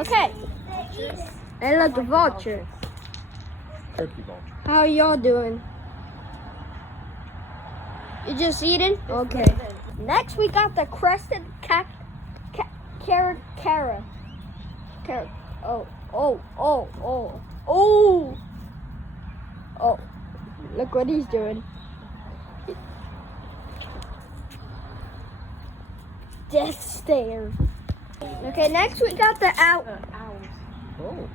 Okay. And look, a vulture. Turkey vulture. How y'all doing? You just eating? Okay. Next, we got the crested caracara. Oh, look what he's doing. Death stare. Okay, next we got the owl. Oh.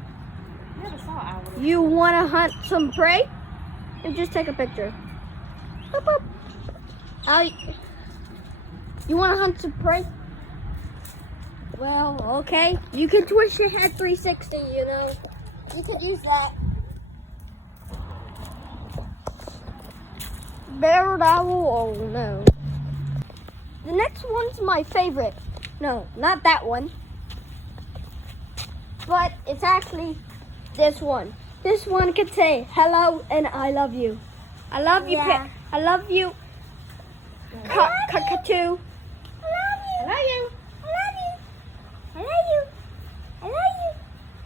Never saw owls. You want to hunt some prey? And just take a picture. Boop, boop. You want to hunt some prey? Well, okay. You can twist your head 360, you know. You could use that. Barreled owl, oh no. The next one's my favorite. No, not that one. But it's actually this one. This one could say hello and I love you. I love you, Yeah. I love you. Cockatoo. I love you. I love you. I love you.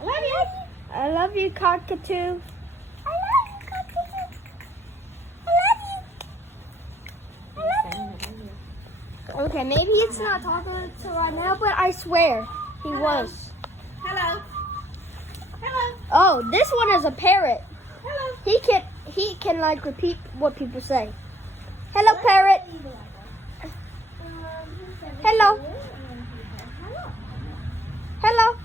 I love you. I love you, cockatoo. I love you, cockatoo. I love you. Okay, maybe it's not talking to right now, but I swear he was. Hello. Hello. Oh, this one is a parrot. Hello. He can like repeat what people say. Hello, parrot. Hello. Hello. Hello.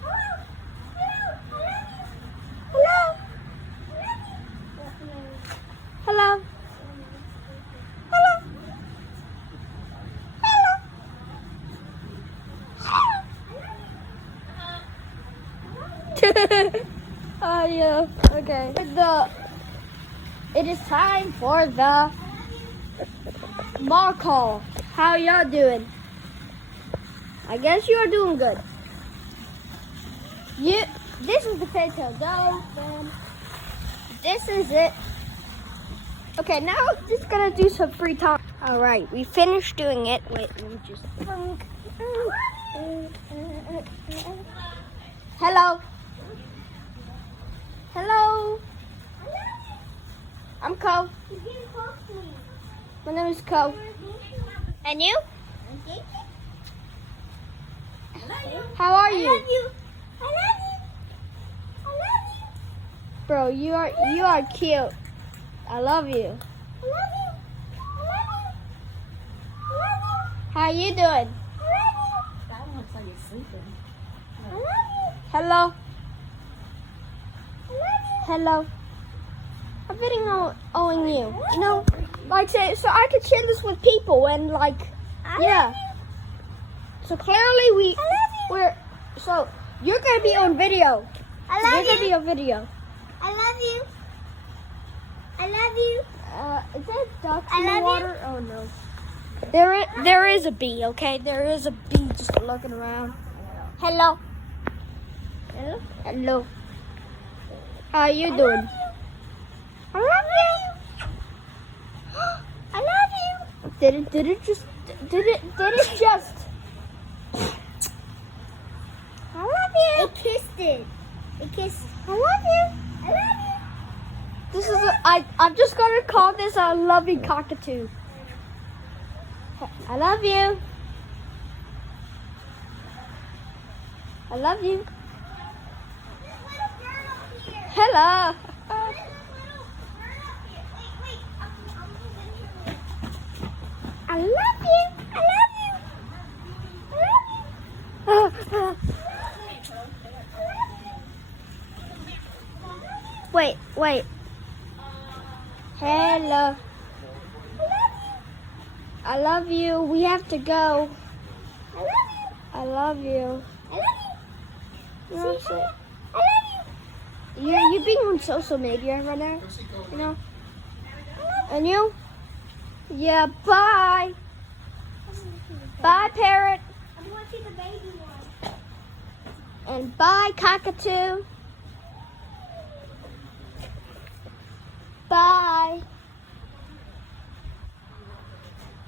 Hello. Hello. Hello. Oh yeah. Okay. It is time for the mock call. How y'all doing? I guess you are doing good. This is potato dough, and this is it. Okay, now I'm just gonna do some free talk. All right, we finished doing it. Wait, let me just. Hello. Hello. I'm Ko. My name is Ko. And you? How are you? I love you. I love you. I love you. Bro, you are cute. I love you. I love you. I love you. I love you. How you doing? I love you. That looks like you're sleeping. I love you. Hello. I love you. Hello. I'm video owing you. You know, like so I could share this with people and like yeah. So clearly so you're gonna be on video. I You're love gonna be you. on video. I love you. I love you. Is there ducks I in the love you. water? Oh no. There is a bee, okay? There is a bee just looking around. Hello. Hello. Hello. How you doing? I love you. I love you. Did it just I love you. It kissed it. It kissed. I love you. I love you. This is I'm just gonna call this a loving cockatoo. I love you. I love you. There's a little bird up here. Hello. There's a little bird up here. Wait. I love you. I love you. I love you. Wait. Hello. I love you. We have to go. I love you. I love you. I love you. No, See, so- I love you. You're being on social media right now, you know? And you? Yeah, bye. Bye, parrot. I want to see the baby one. And bye, cockatoo. Bye.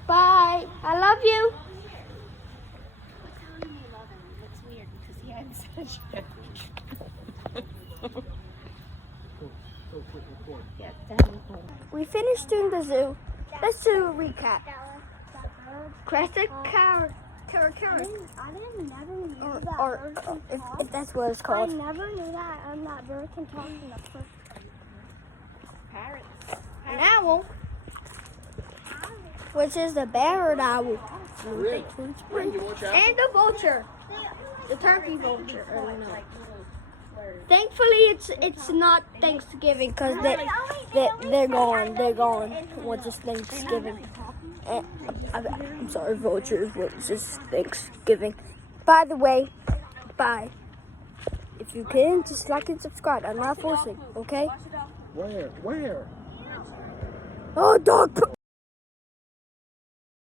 Bye. I love you. Telling me love him looks weird because he had such a Go quick report. We finished doing the zoo. Let's do a recap. Crescent Car. I didn't never knew that Or bird can if talk. that's what it's I called. never knew that bird can talk in the first. An owl, which is the barred owl. Rick, you watch out. And the vulture. The turkey vulture. Or no. Thankfully, it's not Thanksgiving because they're gone. They're gone once it's Thanksgiving. And, I'm sorry, vultures. Once it's Thanksgiving. By the way, bye. If you can, just like and subscribe. I'm not forcing. Okay? Where? Oh, dog.